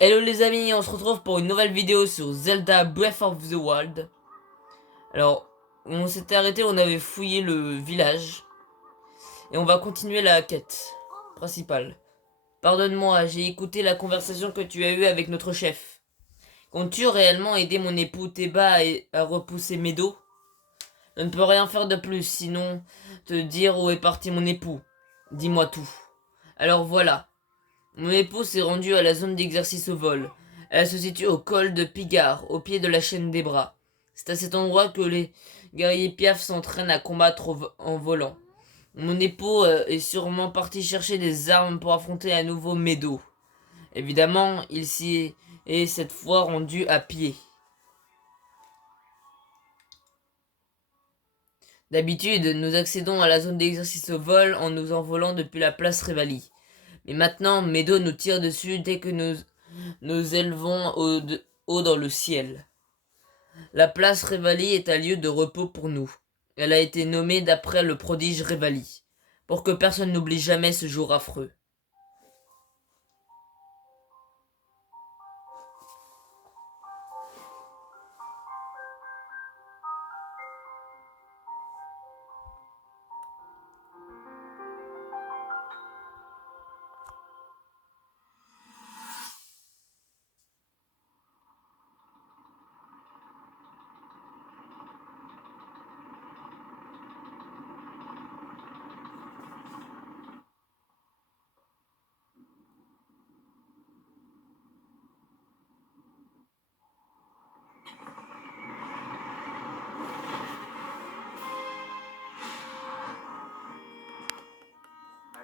Hello les amis, on se retrouve pour une nouvelle vidéo sur Zelda Breath of the Wild. Alors, on s'était arrêté, on avait fouillé le village. Et on va continuer la quête principale. Pardonne-moi, j'ai écouté la conversation que tu as eue avec notre chef. Comptes-tu réellement aider mon époux Teba à repousser Medo? Je ne peux rien faire de plus, sinon te dire où est parti mon époux. Dis-moi tout. Alors voilà. Mon époux s'est rendu à la zone d'exercice au vol. Elle se situe au col de Pigard, au pied de la chaîne des bras. C'est à cet endroit que les guerriers piafs s'entraînent à combattre en volant. Mon époux est sûrement parti chercher des armes pour affronter à nouveau Medo. Évidemment, il s'y est cette fois rendu à pied. D'habitude, nous accédons à la zone d'exercice au vol en nous envolant depuis la place Rivali. Mais maintenant, Medo nous tire dessus dès que nous élevons haut dans le ciel. La place Revali est un lieu de repos pour nous. Elle a été nommée d'après le prodige Revali, pour que personne n'oublie jamais ce jour affreux.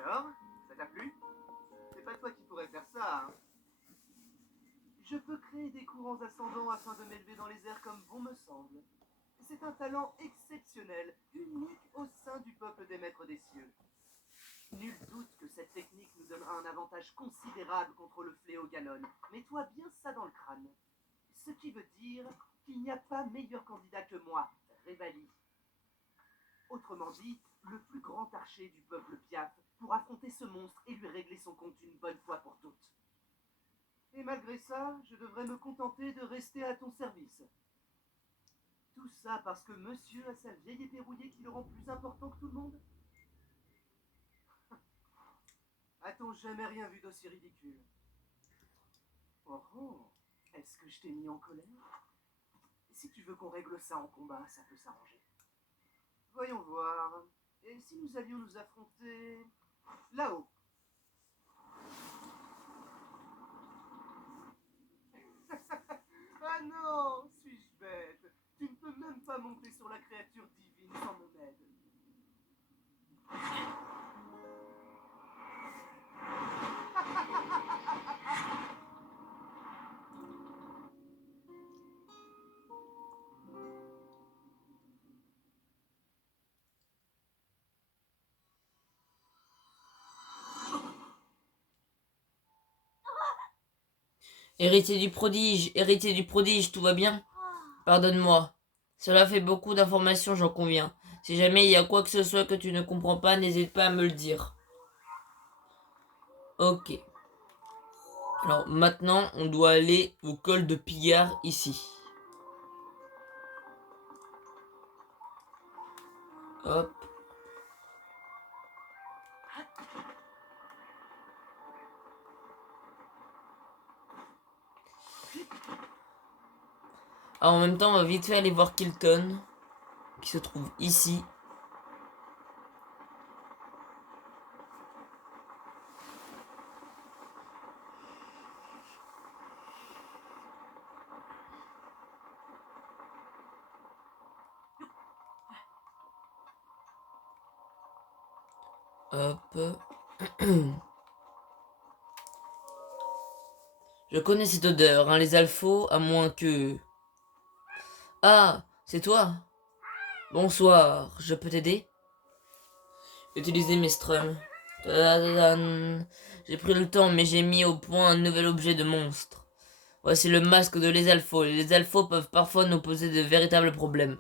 Alors, ça t'a plu? C'est pas toi qui pourrais faire ça, hein? Je peux créer des courants ascendants afin de m'élever dans les airs comme bon me semble. C'est un talent exceptionnel, unique au sein du peuple des maîtres des cieux. Nul doute que cette technique nous donnera un avantage considérable contre le fléau Ganon. Mets-toi bien ça dans le crâne. Ce qui veut dire qu'il n'y a pas meilleur candidat que moi, Revali. Autrement dit, le plus grand archer du peuple Piaf pour affronter ce monstre et lui régler son compte une bonne fois pour toutes. Et malgré ça, je devrais me contenter de rester à ton service. Tout ça parce que monsieur a sa vieille épée rouillée qui le rend plus important que tout le monde? A-t-on jamais rien vu d'aussi ridicule? Oh oh, est-ce que je t'ai mis en colère? Si tu veux qu'on règle ça en combat, ça peut s'arranger. Voyons voir. Et si nous allions nous affronter là-haut? Ah non, suis-je bête? Tu ne peux même pas monter sur la créature divine sans mon aide. Héritier du prodige, tout va bien? Pardonne-moi. Cela fait beaucoup d'informations, j'en conviens. Si jamais il y a quoi que ce soit que tu ne comprends pas, n'hésite pas à me le dire. Ok. Alors maintenant, on doit aller au col de Pigard ici. Hop. Alors, en même temps, on va vite fait aller voir Kilton, qui se trouve ici. Hop. Je connais cette odeur, hein, les alphos, à moins que... Ah, c'est toi? Bonsoir, je peux t'aider? Utiliser mes strums. Tadadam. J'ai pris le temps, mais j'ai mis au point un nouvel objet de monstre. Voici le masque de les alphos. Les alphos peuvent parfois nous poser de véritables problèmes.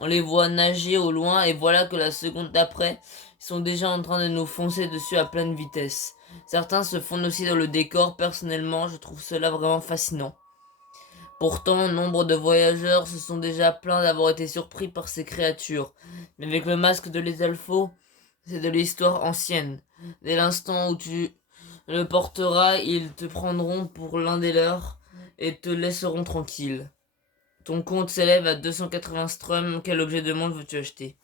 On les voit nager au loin et voilà que la seconde d'après, ils sont déjà en train de nous foncer dessus à pleine vitesse. Certains se fondent aussi dans le décor. Personnellement, je trouve cela vraiment fascinant. Pourtant, nombre de voyageurs se sont déjà plaints d'avoir été surpris par ces créatures. Mais avec le masque de l'Esalfo, c'est de l'histoire ancienne. Dès l'instant où tu le porteras, ils te prendront pour l'un des leurs et te laisseront tranquille. Ton compte s'élève à 280 strums. Quel objet de monde veux-tu acheter?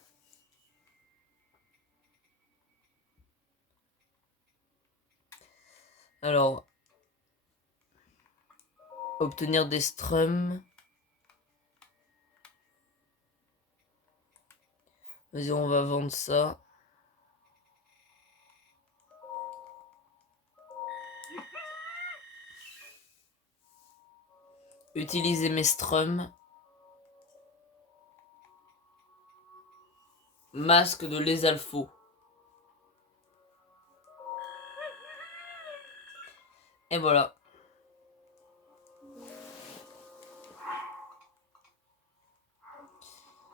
Alors, obtenir des strums. Vas-y, on va vendre ça. Utiliser mes strums. Masque de l'Esalfo. Et voilà.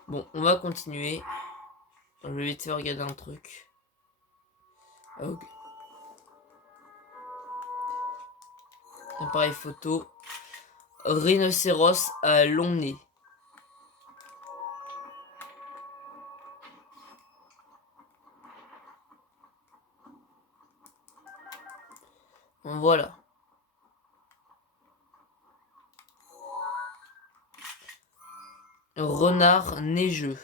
Bon, on va continuer. Je vais vite fait regarder un truc. Ok. Appareil photo. Rhinocéros à long nez. Voilà. Renard neigeux.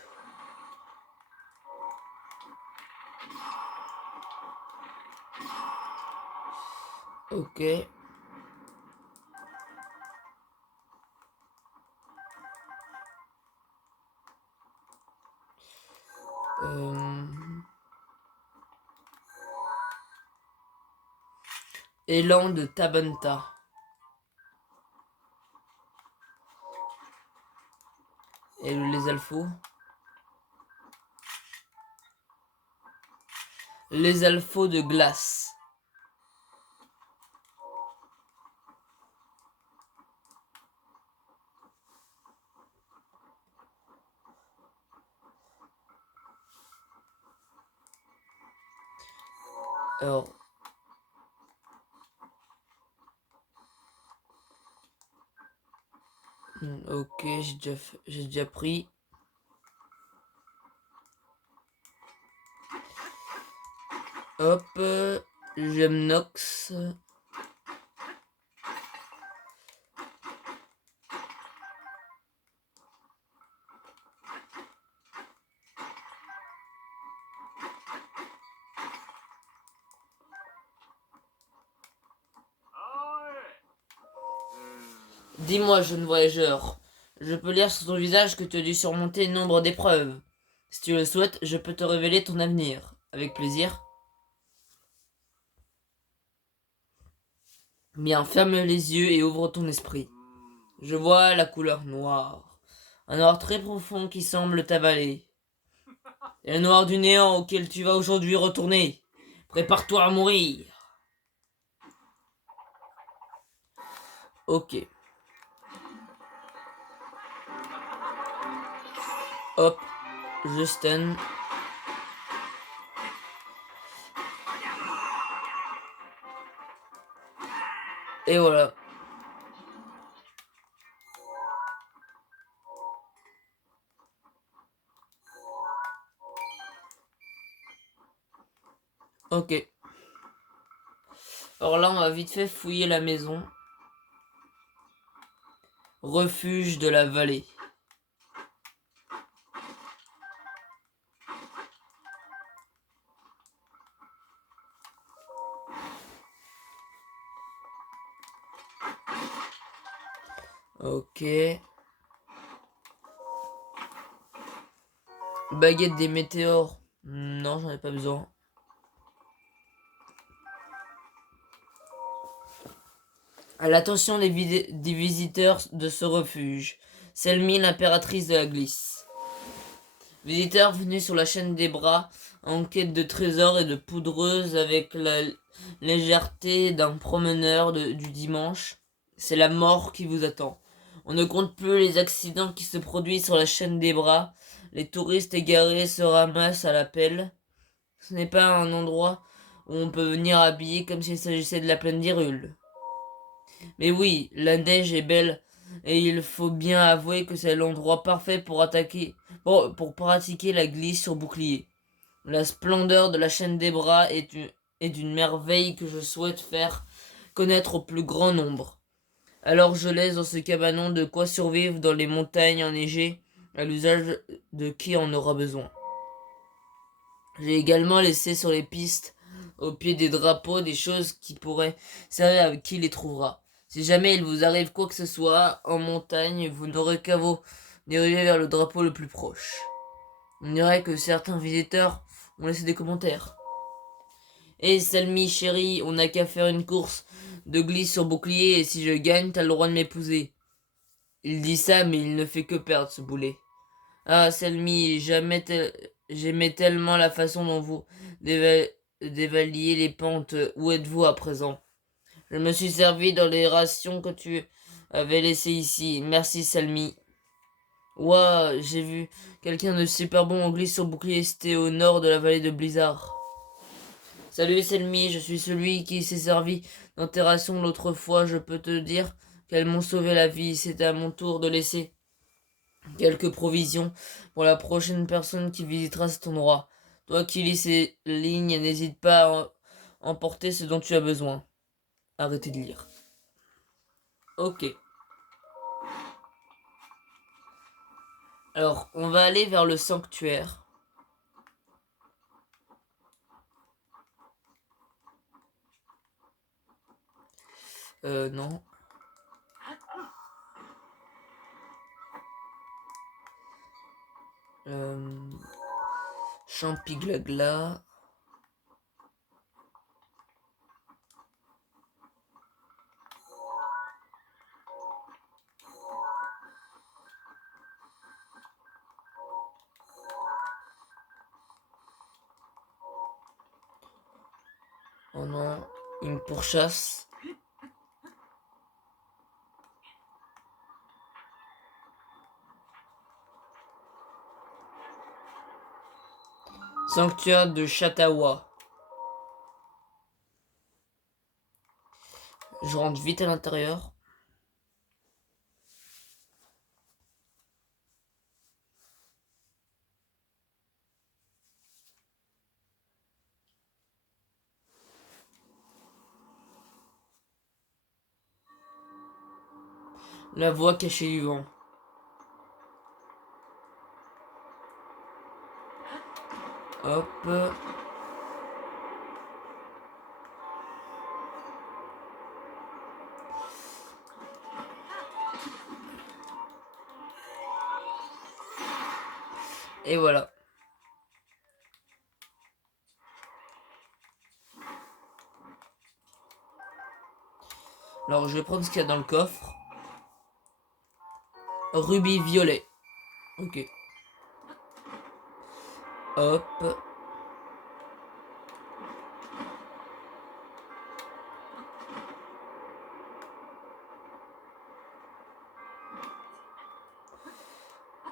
Ok. Élan de Tabanta. Et les alphos. Les alphos de glace. Alors. Ok, j'ai déjà pris. Hop, Gemnox. Dis-moi, jeune voyageur, je peux lire sur ton visage que tu as dû surmonter nombre d'épreuves. Si tu le souhaites, je peux te révéler ton avenir. Avec plaisir. Bien, ferme les yeux et ouvre ton esprit. Je vois la couleur noire. Un noir très profond qui semble t'avaler. Et le noir du néant auquel tu vas aujourd'hui retourner. Prépare-toi à mourir. Ok. Hop. Je stun. Et voilà. Ok. Alors là, on va vite fait fouiller la maison. Refuge de la vallée. Ok. Baguette des météores. Non, j'en ai pas besoin. À l'attention des visiteurs de ce refuge. Selmy, l'impératrice de la glisse. Visiteurs venus sur la chaîne des bras en quête de trésors et de poudreuse avec la légèreté d'un promeneur du dimanche. C'est la mort qui vous attend. On ne compte plus les accidents qui se produisent sur la chaîne des bras. Les touristes égarés se ramassent à la pelle. Ce n'est pas un endroit où on peut venir habiller comme s'il s'agissait de la plaine d'Hyrule. Mais oui, la neige est belle, et il faut bien avouer que c'est l'endroit parfait pour pour pratiquer la glisse sur bouclier. La splendeur de la chaîne des bras est d'une merveille que je souhaite faire connaître au plus grand nombre. Alors je laisse dans ce cabanon de quoi survivre dans les montagnes enneigées, à l'usage de qui en aura besoin. J'ai également laissé sur les pistes, au pied des drapeaux, des choses qui pourraient servir à qui les trouvera. Si jamais il vous arrive quoi que ce soit en montagne, vous n'aurez qu'à vous diriger vers le drapeau le plus proche. On dirait que certains visiteurs ont laissé des commentaires. Et Salmi, chérie, on n'a qu'à faire une course de glisse sur bouclier et si je gagne, t'as le droit de m'épouser. Il dit ça, mais il ne fait que perdre ce boulet. Ah, Salmi, j'aimais tellement la façon dont vous dévaliez les pentes. Où êtes-vous à présent? Je me suis servi dans les rations que tu avais laissées ici. Merci, Salmi. Ouah, j'ai vu quelqu'un de super bon en glisse sur bouclier, c'était au nord de la vallée de Blizzard. Salut Selmi, je suis celui qui s'est servi dans tes rations l'autre fois. Je peux te dire qu'elles m'ont sauvé la vie. C'est à mon tour de laisser quelques provisions pour la prochaine personne qui visitera cet endroit. Toi qui lis ces lignes, n'hésite pas à emporter ce dont tu as besoin. Arrêtez de lire. Ok. Alors, on va aller vers le sanctuaire. Non. Champiglagla. Oh non, il me pourchasse. Sanctuaire de Chatawa. Je rentre vite à l'intérieur. La voix cachée du vent. Hop. Et voilà. Alors je vais prendre ce qu'il y a dans le coffre. Rubis violet. Ok. Hop.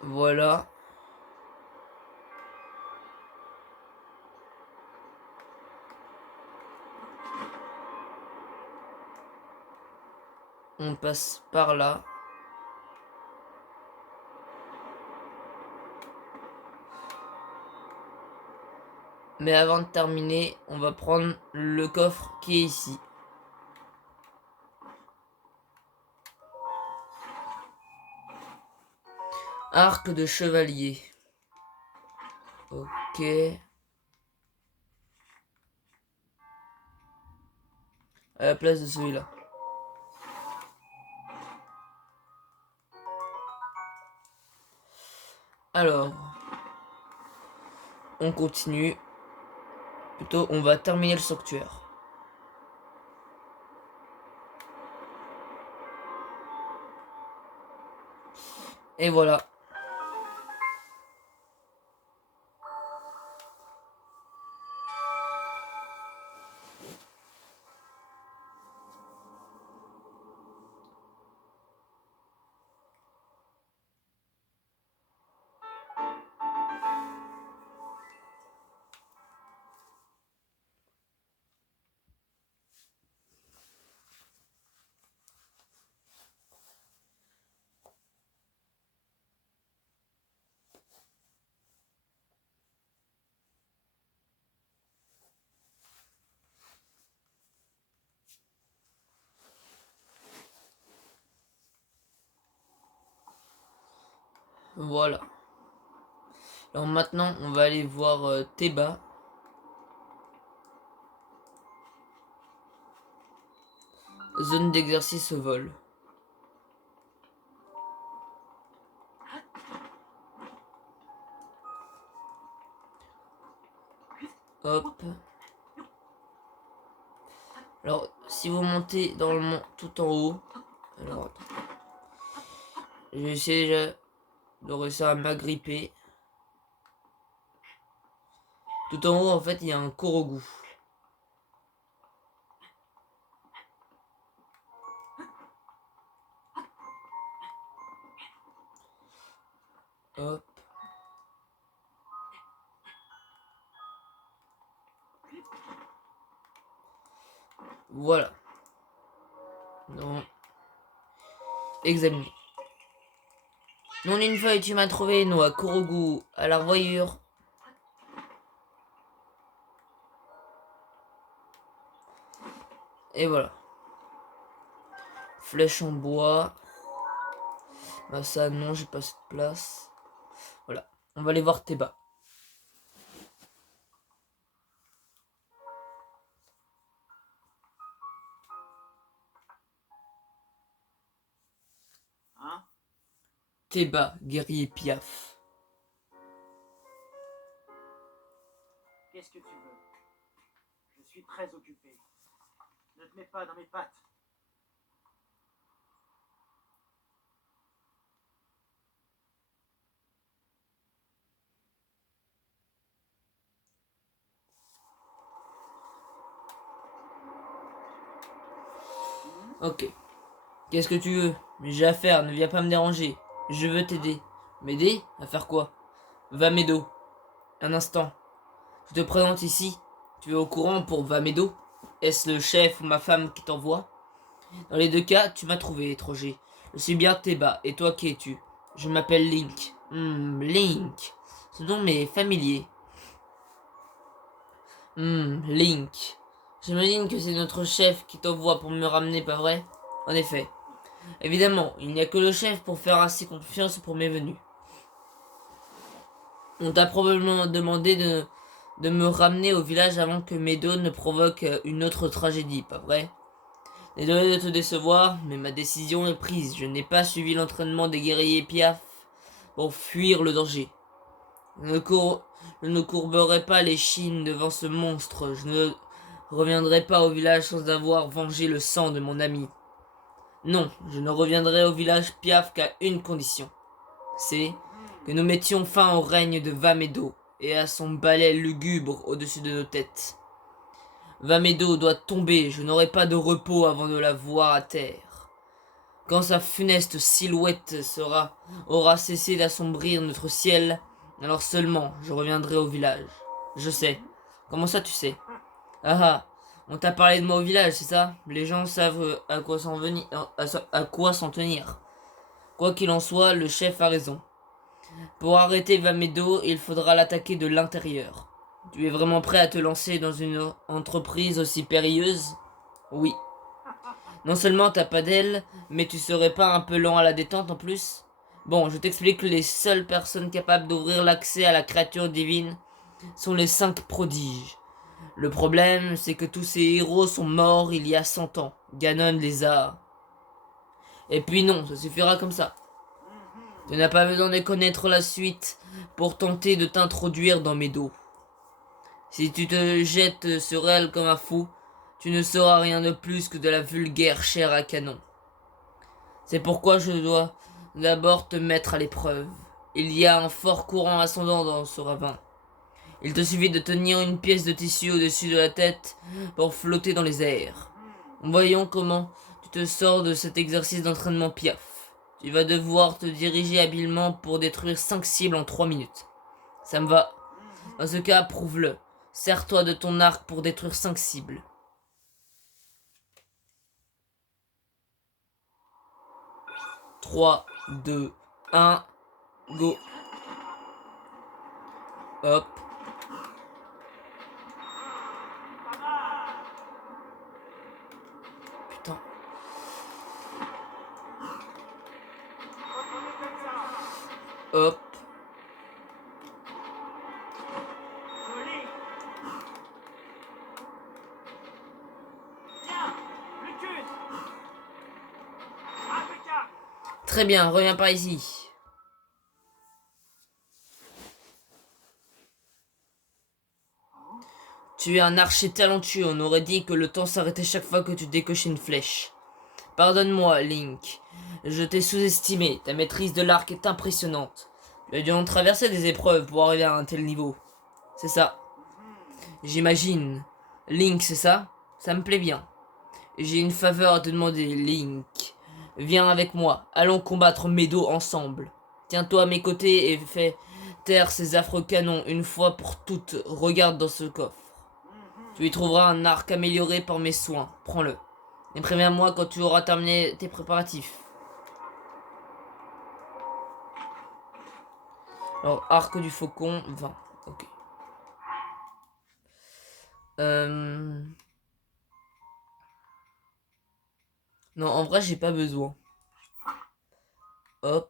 Voilà. On passe par là. Mais avant de terminer, on va prendre le coffre qui est ici. Arc de chevalier. Ok. À la place de celui-là. Alors. On continue. Plutôt, on va terminer le sanctuaire. Et voilà. Voilà. Alors maintenant, on va aller voir Théba. Zone d'exercice au vol. Hop. Alors, si vous montez dans le mont tout en haut, alors attends. Je vais essayer déjà de réussir à m'agripper. Tout en haut, en fait, il y a un Korogu. Hop. Voilà. Non. Examiner. Non, une feuille, tu m'as trouvé, Noah. Korogu à la revoyure. Et voilà. Flèche en bois. Bah ça, non, j'ai pas cette place. Voilà. On va aller voir Théba. Hein? Théba, guerrier piaf. Qu'est-ce que tu veux? Je suis très occupé. Ne te mets pas dans mes pattes. Ok. Qu'est-ce que tu veux? Mais j'ai affaire, ne viens pas me déranger. Je veux t'aider. M'aider? À faire quoi? Vamedo. Un instant. Je te présente ici. Tu es au courant pour Vamedo? Est-ce le chef ou ma femme qui t'envoie? Dans les deux cas, tu m'as trouvé, étranger. Je suis bien Théba, et toi qui es-tu? Je m'appelle Link. Link. Ce nom m'est familier. Link. J'imagine que c'est notre chef qui t'envoie pour me ramener, pas vrai? En effet. Évidemment, il n'y a que le chef pour faire assez confiance pour mes venues. On t'a probablement demandé de me ramener au village avant que Meadow ne provoque une autre tragédie, pas vrai? Désolé de te décevoir, mais ma décision est prise. Je n'ai pas suivi l'entraînement des guerriers Piaf pour fuir le danger. Je ne courberai pas les chines devant ce monstre. Je ne reviendrai pas au village sans avoir vengé le sang de mon ami. Non, je ne reviendrai au village Piaf qu'à une condition. C'est que nous mettions fin au règne de Vamedo et à son balai lugubre au-dessus de nos têtes. Vamedo doit tomber, je n'aurai pas de repos avant de la voir à terre. Quand sa funeste silhouette aura cessé d'assombrir notre ciel, alors seulement je reviendrai au village. Je sais. Comment ça tu sais? Ah ah, on t'a parlé de moi au village, c'est ça? Les gens savent à quoi s'en tenir. Quoi qu'il en soit, le chef a raison. Pour arrêter Vamedo, il faudra l'attaquer de l'intérieur. Tu es vraiment prêt à te lancer dans une entreprise aussi périlleuse? Oui. Non seulement t'as pas d'aile, mais tu serais pas un peu lent à la détente en plus? Bon, je t'explique que les seules personnes capables d'ouvrir l'accès à la créature divine sont les 5 prodiges. Le problème, c'est que tous ces héros sont morts il y a 100 ans. Ganon les a. Et puis non, ça suffira comme ça. Tu n'as pas besoin de connaître la suite pour tenter de t'introduire dans mes dos. Si tu te jettes sur elle comme un fou, tu ne sauras rien de plus que de la vulgaire chair à canon. C'est pourquoi je dois d'abord te mettre à l'épreuve. Il y a un fort courant ascendant dans ce ravin. Il te suffit de tenir une pièce de tissu au-dessus de la tête pour flotter dans les airs. Voyons comment tu te sors de cet exercice d'entraînement piaf. Tu vas devoir te diriger habilement pour détruire 5 cibles en 3 minutes. Ça me va. Dans ce cas, prouve-le. Sers-toi de ton arc pour détruire 5 cibles. 3, 2, 1, go. Hop. Putain. Hop. Joli. Bien. Lucus. Impeccable. Très bien, reviens par ici. Tu es un archer talentueux, on aurait dit que le temps s'arrêtait chaque fois que tu décochais une flèche. Pardonne-moi, Link. Je t'ai sous-estimé, ta maîtrise de l'arc est impressionnante. Tu as dû en traverser des épreuves pour arriver à un tel niveau. C'est ça, j'imagine. Link, c'est ça? Ça me plaît bien. J'ai une faveur à te demander, Link. Viens avec moi, allons combattre Medo ensemble. Tiens-toi à mes côtés et fais taire ces affreux canons une fois pour toutes. Regarde dans ce coffre. Tu y trouveras un arc amélioré par mes soins. Prends-le. Et préviens-moi quand tu auras terminé tes préparatifs. Alors, arc du faucon, 20. Ok. Non, en vrai, j'ai pas besoin. Hop.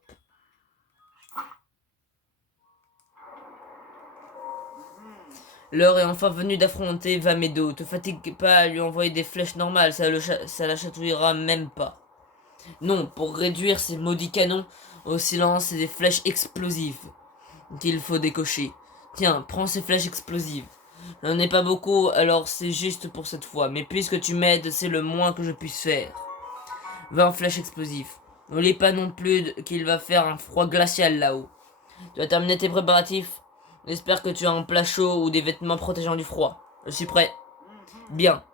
L'heure est enfin venue d'affronter Vamedo. Te fatigue pas à lui envoyer des flèches normales, ça la chatouillera même pas. Non, pour réduire ces maudits canons au silence, c'est des flèches explosives qu'il faut décocher. Tiens, prends ces flèches explosives. J'en ai pas beaucoup, alors c'est juste pour cette fois. Mais puisque tu m'aides, c'est le moins que je puisse faire. 20 flèches explosives. N'oublie pas non plus qu'il va faire un froid glacial là-haut. Tu as terminé tes préparatifs? J'espère que tu as un plat chaud ou des vêtements protégeant du froid. Je suis prêt. Bien.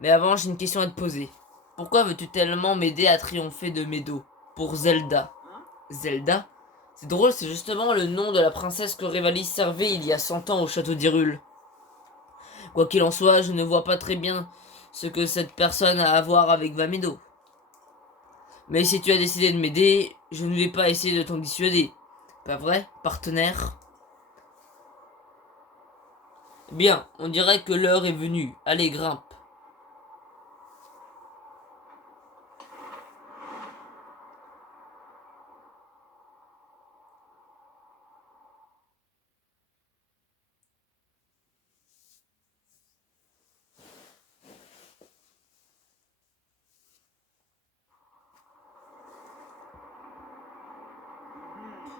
Mais avant, j'ai une question à te poser. Pourquoi veux-tu tellement m'aider à triompher de Medo? Pour Zelda. Zelda? C'est drôle, c'est justement le nom de la princesse que Révalis servait il y a 100 ans au château d'Hyrule. Quoi qu'il en soit, je ne vois pas très bien ce que cette personne a à voir avec Vamedo. Mais si tu as décidé de m'aider, je ne vais pas essayer de t'en dissuader. Pas vrai, partenaire? Bien, on dirait que l'heure est venue. Allez, grimpe.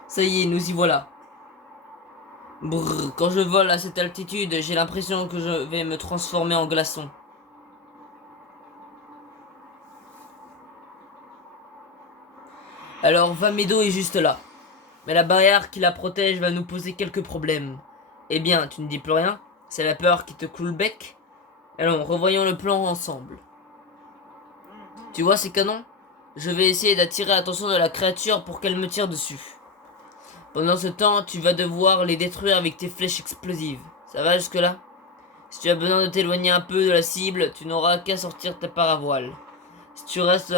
Ça y est, nous y voilà. Brrr, quand je vole à cette altitude, j'ai l'impression que je vais me transformer en glaçon. Alors Vamedo est juste là. Mais la barrière qui la protège va nous poser quelques problèmes. Eh bien, tu ne dis plus rien? C'est la peur qui te cloue le bec? Allons, revoyons le plan ensemble. Tu vois ces canons? Je vais essayer d'attirer l'attention de la créature pour qu'elle me tire dessus. Pendant ce temps, tu vas devoir les détruire avec tes flèches explosives. Ça va jusque-là? Si tu as besoin de t'éloigner un peu de la cible, tu n'auras qu'à sortir ta paravoile. Si tu restes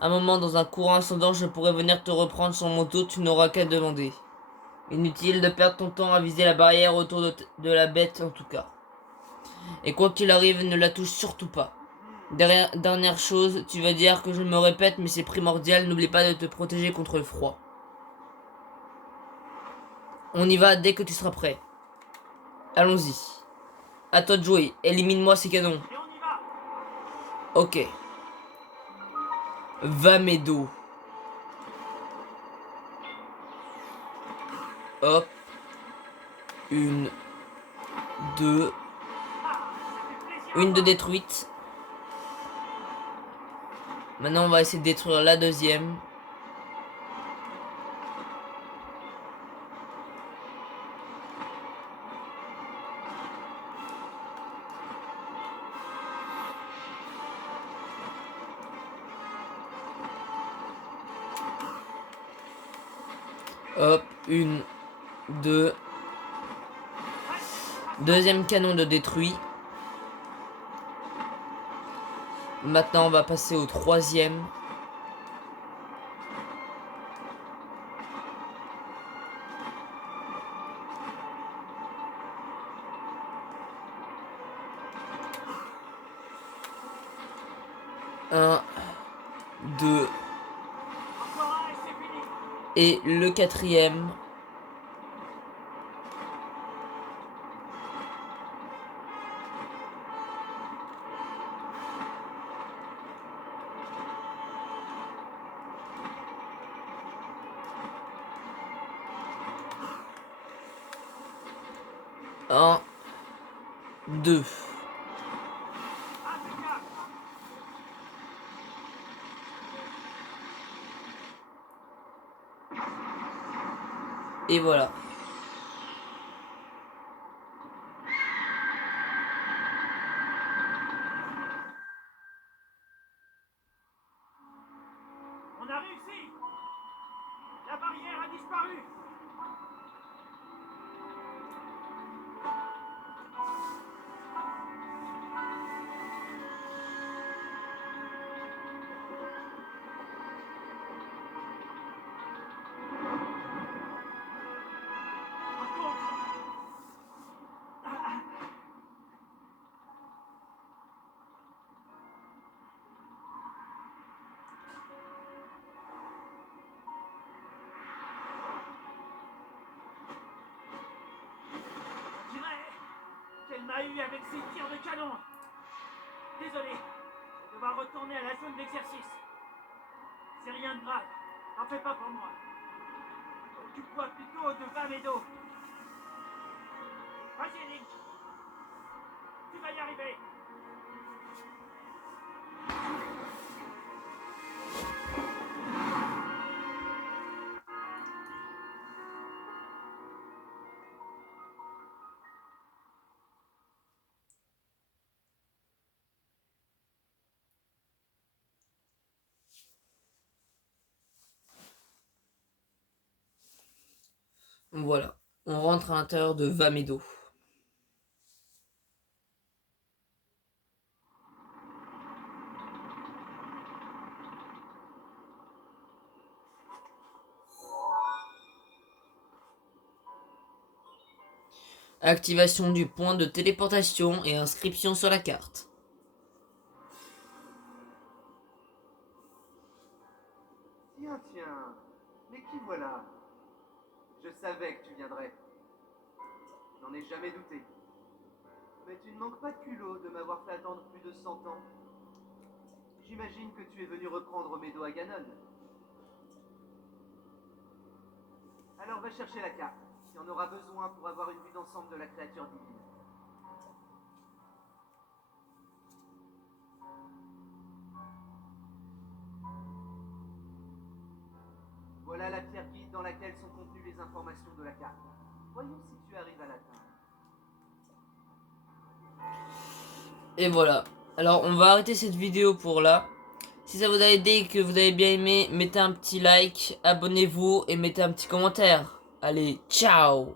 un moment dans un courant ascendant, je pourrais venir te reprendre sur mon dos, tu n'auras qu'à demander. Inutile de perdre ton temps à viser la barrière autour de la bête en tout cas. Et quoi qu'il arrive, ne la touche surtout pas. Dernière chose, tu vas dire que je me répète, mais c'est primordial, n'oublie pas de te protéger contre le froid. On y va dès que tu seras prêt. Allons-y. À toi de jouer, élimine-moi ces canons. Et on y va. Ok. Vamedo. Hop. Une. Deux. Une de détruite. Maintenant, on va essayer de détruire la deuxième. Hop, une, deux. Deuxième canon de détruit. Maintenant, on va passer au troisième. Un, deux. Encore un et c'est fini. Et le quatrième. 1, 2. Et voilà. On a réussi. La barrière a disparu. Par contre, on dirait qu'elle m'a eu avec ses tirs de canon. Désolé, je vais devoir retourner à la zone d'exercice. C'est rien de grave, n'en fais pas pour moi. Occupe-toi plutôt de Vamedo. Vas-y, Link. Tu vas y arriver. Voilà. On rentre à l'intérieur de Vamedo. Activation du point de téléportation et inscription sur la carte. Tiens, tiens. Mais qui voilà? Je savais que tu viendrais. J'en ai jamais douté. Mais tu ne manques pas de culot de m'avoir fait attendre plus de 100 ans. J'imagine que tu es venu reprendre Medo à Ganon. Alors va chercher la carte. Tu en auras besoin pour avoir une vue d'ensemble de la créature divine. Voilà la pierre guide dans laquelle sont contenues les informations de la carte. Voyons si tu arrives à l'atteindre. Et voilà. Alors on va arrêter cette vidéo pour là. Si ça vous a aidé et que vous avez bien aimé, mettez un petit like, abonnez-vous et mettez un petit commentaire. Allez, ciao!